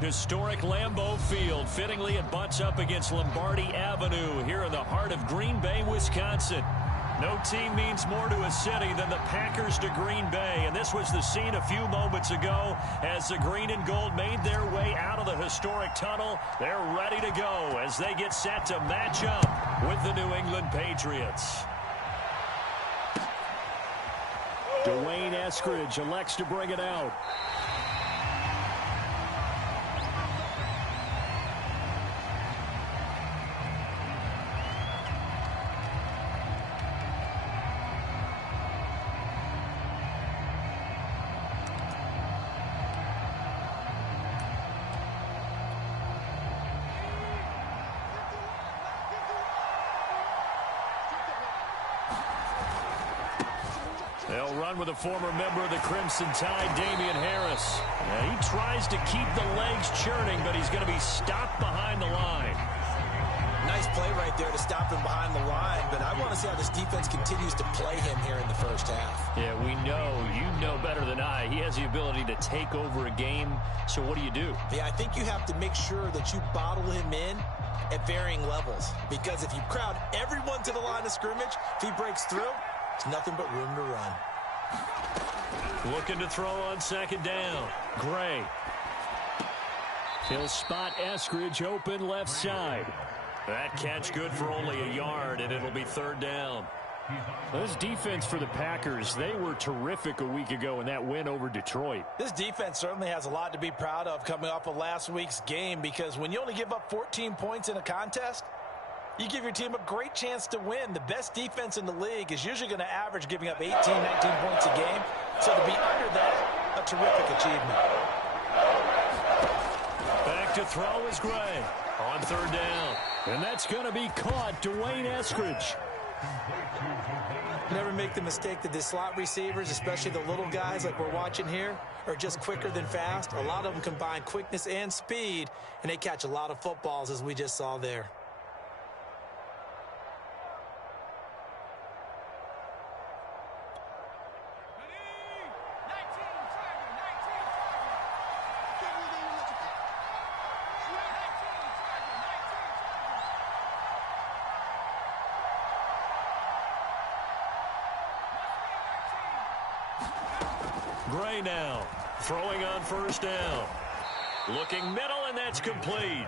Historic Lambeau Field. Fittingly, it butts up against Lombardi Avenue here in the heart of Green Bay, Wisconsin. No team means more to a city than the Packers to Green Bay, and this was the scene a few moments ago as the green and gold made their way out of the historic tunnel. They're ready to go as they get set to match up with the New England Patriots. Dwayne Eskridge elects to bring it out. They'll run with a former member of the Crimson Tide, Damian Harris. He tries to keep the legs churning, but he's going to be stopped behind the line. Nice play right there to stop him behind the line, but I want to see how this defense continues to play him here in the first half. Yeah, we know. You know better than I. He has the ability to take over a game, so what do? Yeah, I think you have to make sure that you bottle him in at varying levels, because if you crowd everyone to the line of scrimmage, if he breaks through, it's nothing but room to run. Looking to throw on second down. Gray. He'll spot Eskridge open left side. That catch good for only a yard, and it'll be third down. This defense for the Packers, they were terrific a week ago in that win over Detroit. This defense certainly has a lot to be proud of coming off of last week's game, because when you only give up 14 points in a contest, you give your team a great chance to win. The best defense in the league is usually going to average giving up 18, 19 points a game. So to be under that, a terrific achievement. Back to throw is Gray on third down. And that's going to be caught. Dwayne Eskridge. Never make the mistake that the slot receivers, especially the little guys like we're watching here, are just quicker than fast. A lot of them combine quickness and speed, and they catch a lot of footballs, as we just saw there. Gray now, throwing on first down. Looking middle, and that's complete.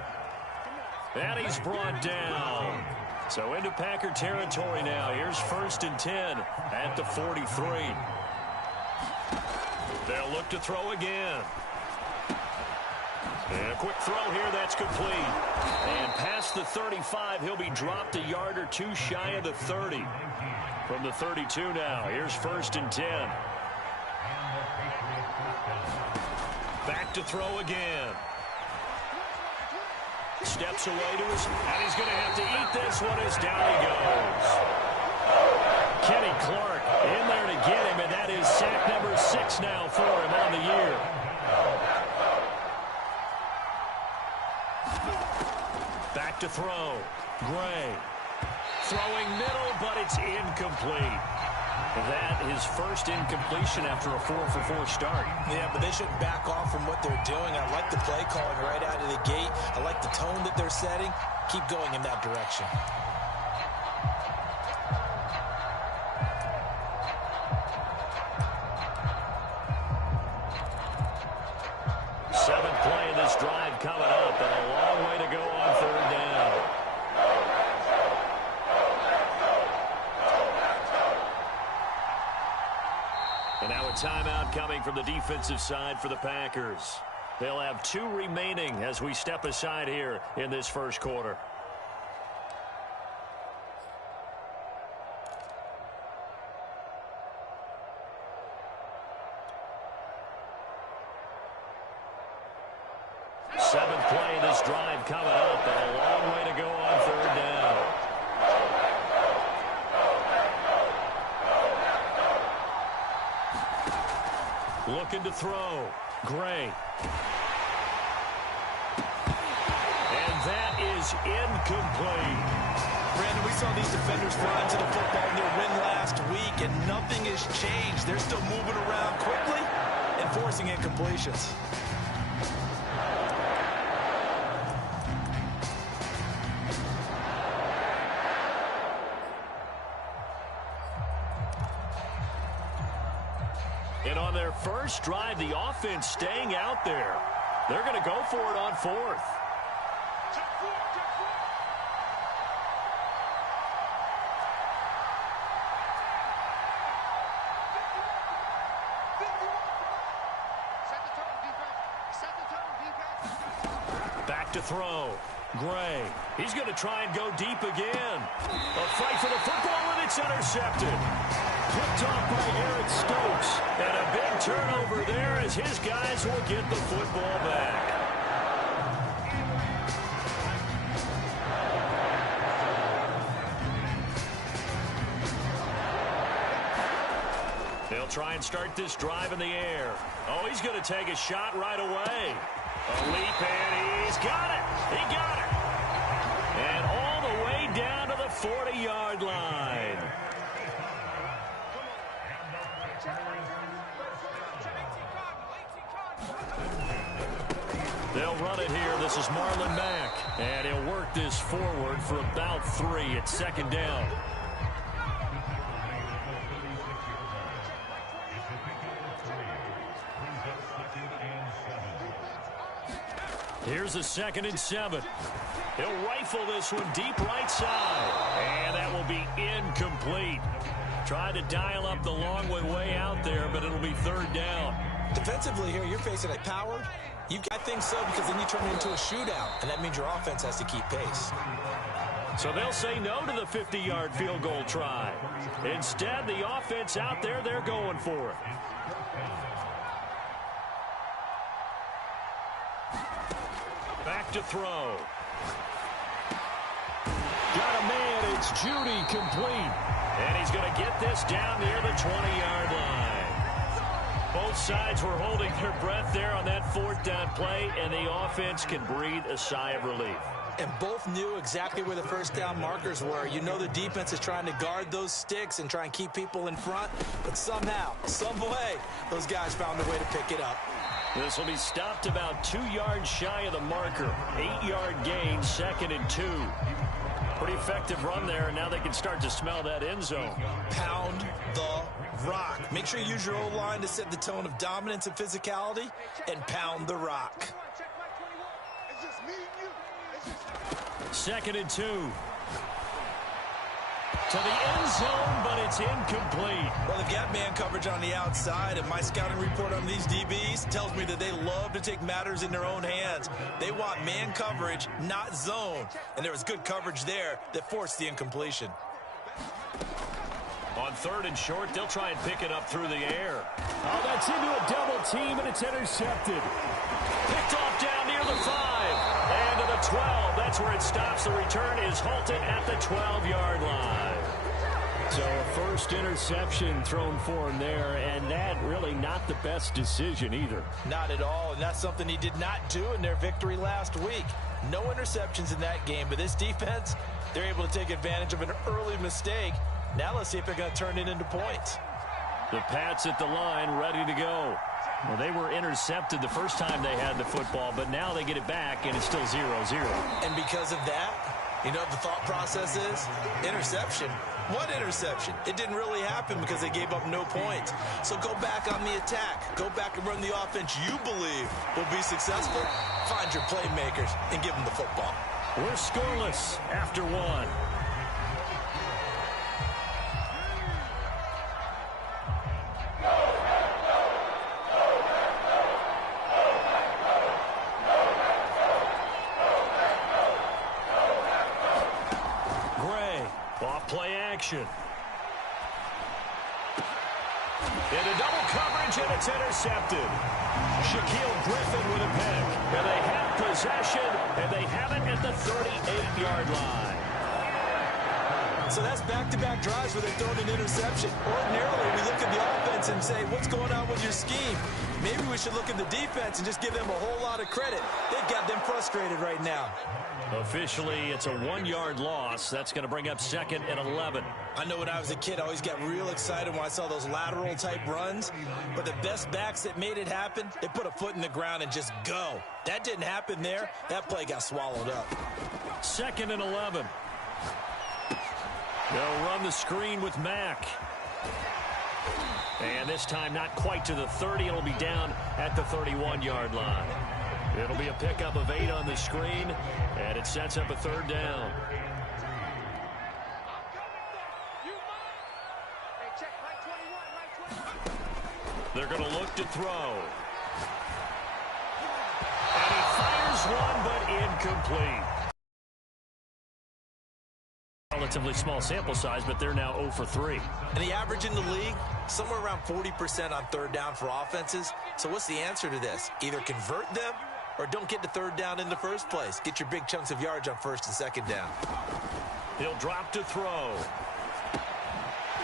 And he's brought down. So into Packer territory now. Here's 1st and 10 at the 43. They'll look to throw again. And a quick throw here, that's complete. And past the 35, he'll be dropped a yard or two shy of the 30. From the 32 now, here's 1st and 10. Back to throw again. Steps away to his, and he's going to have to eat this one as down he goes. Kenny Clark in there to get him, and that is sack number 6 now for him on the year. Back to throw. Gray. Throwing middle, but it's incomplete. That is first incompletion after a 4-for-4 start. Yeah, but they shouldn't back off from what they're doing. I like the play calling right out of the gate. I like the tone that they're setting. Keep going in that direction. Seventh play of this drive coming up, and a long way to go on third down. And now a timeout coming from the defensive side for the Packers. They'll have 2 remaining as we step aside here in this first quarter. Seventh play of this drive coming up, and a long way to go on third down. Looking to throw. Gray. And that is incomplete. Brandon, we saw these defenders flying to the football in their win last week, and nothing has changed. They're still moving around quickly and forcing incompletions. And on their first drive, the offense staying out there. They're going to go for it on fourth. Back to throw. Gray. He's going to try and go deep again. A fight for the football, and it's intercepted. Picked off by Eric Stokes. And a big turnover there as his guys will get the football back. They'll try and start this drive in the air. Oh, he's going to take a shot right away. A leap, and he's got it. He got it. And all the way down to the 40-yard line. They'll run it here. This is Marlon Mack. And he'll work this forward for about 3 at second down. Here's a 2nd and 7. He'll rifle this one deep right side. And that will be incomplete. Tried to dial up the long way out there, but it'll be 3rd down. Defensively here, you're facing a power. I think so, because then you turn it into a shootout, and that means your offense has to keep pace. So they'll say no to the 50-yard field goal try. Instead, the offense out there, they're going for it. Back to throw. Got a man. It's Judy complete. And he's going to get this down near the 20-yard line. Both sides were holding their breath there on that 4th down play, and the offense can breathe a sigh of relief. And both knew exactly where the first down markers were. You know the defense is trying to guard those sticks and try and keep people in front, but somehow, some way, those guys found a way to pick it up. This will be stopped about 2 yards shy of the marker. 8-yard gain, 2nd and 2. Pretty effective run there, and now they can start to smell that end zone. Pound the rock. Make sure you use your O-line to set the tone of dominance and physicality, and pound the rock. 2nd and 2. To the end zone, but it's incomplete. Well, they've got man coverage on the outside, and my scouting report on these DBs tells me that they love to take matters in their own hands. They want man coverage, not zone. And there was good coverage there that forced the incompletion. On 3rd and short, they'll try and pick it up through the air. Oh, that's into a double team, and it's intercepted. Picked off down near the 5. And to the 12. That's where it stops. The return is halted at the 12-yard line. So a first interception thrown for him there, and that really not the best decision either. Not at all, and that's something he did not do in their victory last week. No interceptions in that game, but this defense, they're able to take advantage of an early mistake. Now let's see if they're going to turn it into points. The Pats at the line, ready to go. Well, they were intercepted the first time they had the football, but now they get it back, and it's still 0-0. And because of that, you know what the thought process is? Interception. What interception? It didn't really happen because they gave up no points. So go back on the attack. Go back and run the offense you believe will be successful. Find your playmakers and give them the football. We're scoreless after 1. Into double coverage, and it's intercepted. Shaquille Griffin with a pick. And they have possession, and they have it at the 38-yard line. So that's back-to-back drives where they've thrown an interception. Ordinarily, we look at the offense and say, what's going on with your scheme? Maybe we should look at the defense and just give them a whole lot of credit. They've got them frustrated right now. Officially, it's a 1-yard loss. That's going to bring up 2nd and 11. I know when I was a kid, I always got real excited when I saw those lateral-type runs. But the best backs that made it happen, they put a foot in the ground and just go. That didn't happen there. That play got swallowed up. 2nd and 11. They'll run the screen with Mack. And this time not quite to the 30. It'll be down at the 31-yard line. It'll be a pickup of 8 on the screen, and it sets up a third down. They're going to look to throw. And he fires one, but incomplete. Relatively small sample size, but they're now 0 for 3. And the average in the league, somewhere around 40% on third down for offenses. So what's the answer to this? Either convert them or don't get to third down in the first place. Get your big chunks of yards on first and second down. He'll drop to throw.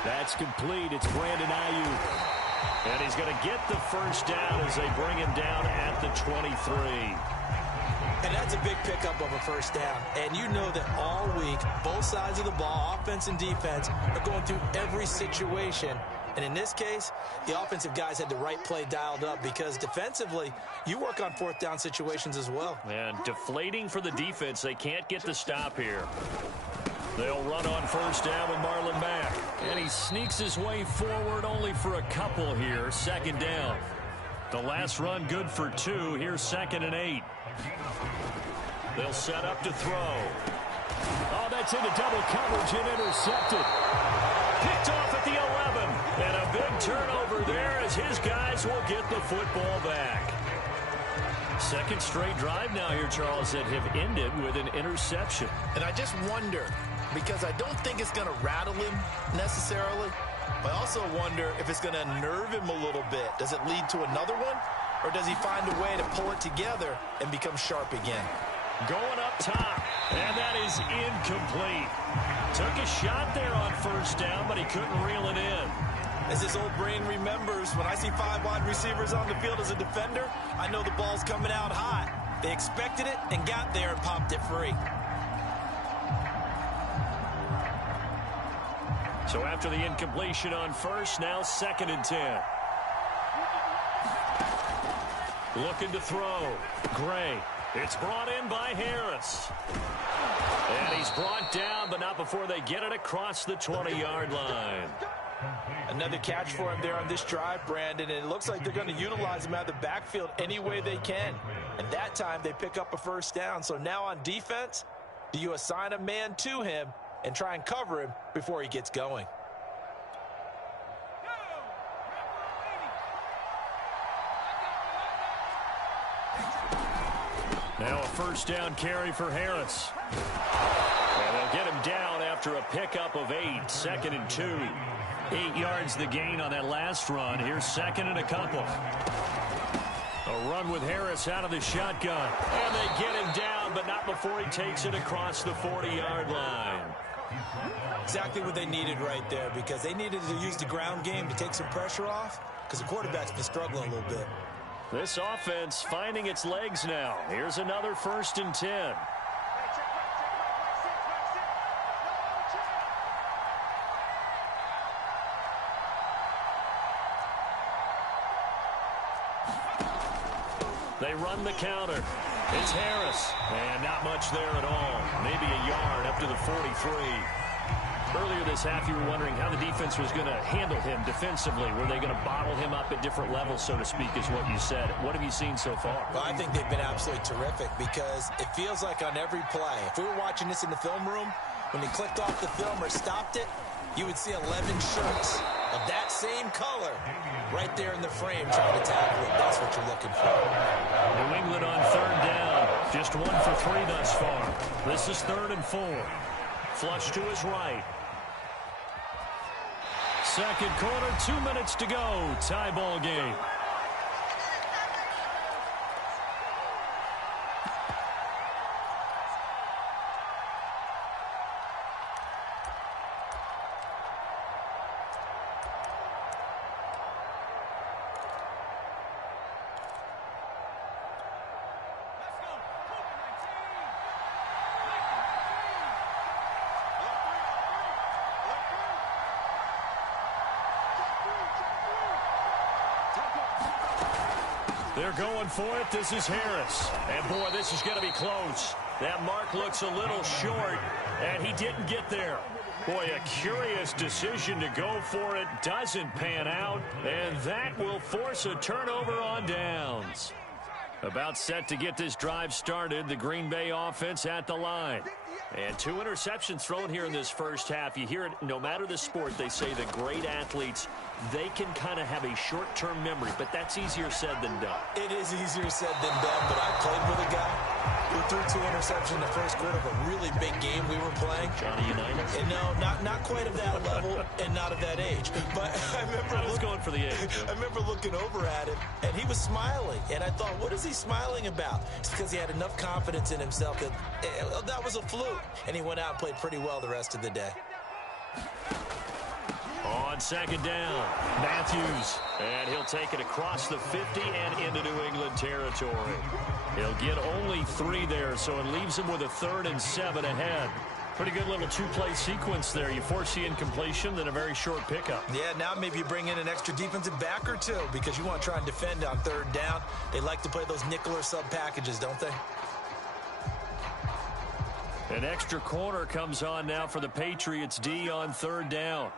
That's complete. It's Brandon Ayuk. And he's going to get the first down as they bring him down at the 23. And that's a big pickup of a first down. And you know that all week, both sides of the ball, offense and defense, are going through every situation. And in this case, the offensive guys had the right play dialed up because defensively, you work on fourth down situations as well. And deflating for the defense. They can't get the stop here. They'll run on first down with Marlon Mack. And he sneaks his way forward only for a couple here. Second down. The last run good for 2. Here's 2nd and 8. They'll set up to throw. Oh, that's into double coverage and intercepted. Picked off at the 11. And a big turnover there as his guys will get the football back. Second straight drive now here, Charles, that have ended with an interception. And I just wonder, because I don't think it's going to rattle him necessarily, but I also wonder if it's going to unnerve him a little bit. Does it lead to another one? Or does he find a way to pull it together and become sharp again? Going up top, and that is incomplete. Took a shot there on first down, but he couldn't reel it in. As his old brain remembers, when I see 5 wide receivers on the field as a defender, I know the ball's coming out hot. They expected it and got there and popped it free. So after the incompletion on first, now 2nd and 10. Looking to throw. Gray. It's brought in by Harris. And he's brought down, but not before they get it across the 20-yard line. Another catch for him there on this drive, Brandon, and it looks like they're going to utilize him out of the backfield any way they can. And that time they pick up a first down. So now on defense, do you assign a man to him and try and cover him before he gets going? Now a first down carry for Harris. And they'll get him down after a pickup of 8. 2nd and 2. 8 yards the gain on that last run. Here's 2nd and a couple. A run with Harris out of the shotgun. And they get him down, but not before he takes it across the 40-yard line. Exactly what they needed right there, because they needed to use the ground game to take some pressure off, because the quarterback's been struggling a little bit. This offense finding its legs now. Here's another 1st and 10. They run the counter. It's Harris. And not much there at all. Maybe a yard up to the 43. Earlier this half, you were wondering how the defense was going to handle him defensively. Were they going to bottle him up at different levels, so to speak, is what you said. What have you seen so far? Well, I think they've been absolutely terrific because it feels like on every play, if we were watching this in the film room, when he clicked off the film or stopped it, you would see 11 shirts of that same color right there in the frame trying to tackle it. That's what you're looking for. New England on third down. Just 1 for 3 thus far. This is 3rd and 4. Flush to his right. Second quarter, 2 minutes to go. Tie ball game. They're going for it. This is Harris. And, boy, this is going to be close. That mark looks a little short, and he didn't get there. Boy, a curious decision to go for it. Doesn't pan out. And that will force a turnover on downs. About set to get this drive started. The Green Bay offense at the line. And 2 interceptions thrown here in this first half. You hear it, no matter the sport, they say the great athletes, they can kind of have a short-term memory, but that's easier said than done. It is easier said than done, but I played with a guy who threw 2 interceptions in the first quarter of a really big game we were playing. Johnny Unitas? And no, not quite of that level and not of that age. But I remember I was going for the age. I remember looking over at him, and he was smiling. And I thought, what is he smiling about? It's because he had enough confidence in himself that that was a fluke. And he went out and played pretty well the rest of the day. On second down, Matthews. And he'll take it across the 50 and into New England territory. He'll get only 3 there, so it leaves him with a 3rd and 7 ahead. Pretty good little 2-play sequence there. You force the incompletion, then a very short pickup. Yeah, now maybe you bring in an extra defensive back or 2 because you want to try and defend on 3rd down. They like to play those nickel or sub packages, don't they? An extra corner comes on now for the Patriots D on 3rd down.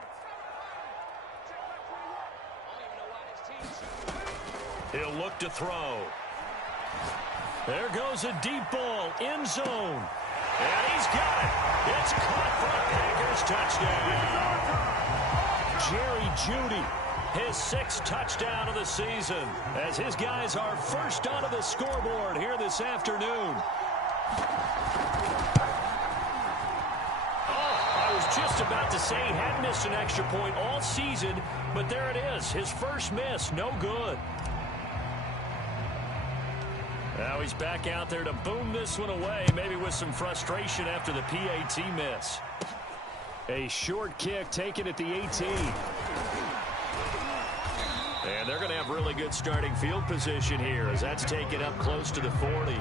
He'll look to throw. There goes a deep ball, end zone. And he's got it. It's caught for a Packers touchdown. Jerry Jeudy, his 6th touchdown of the season, as his guys are first onto the scoreboard here this afternoon. Just about to say he hadn't missed an extra point all season, but there it is. His first miss, no good. Now he's back out there to boom this one away, maybe with some frustration after the PAT miss. A short kick taken at the 18. And they're going to have really good starting field position here as that's taken up close to the 40.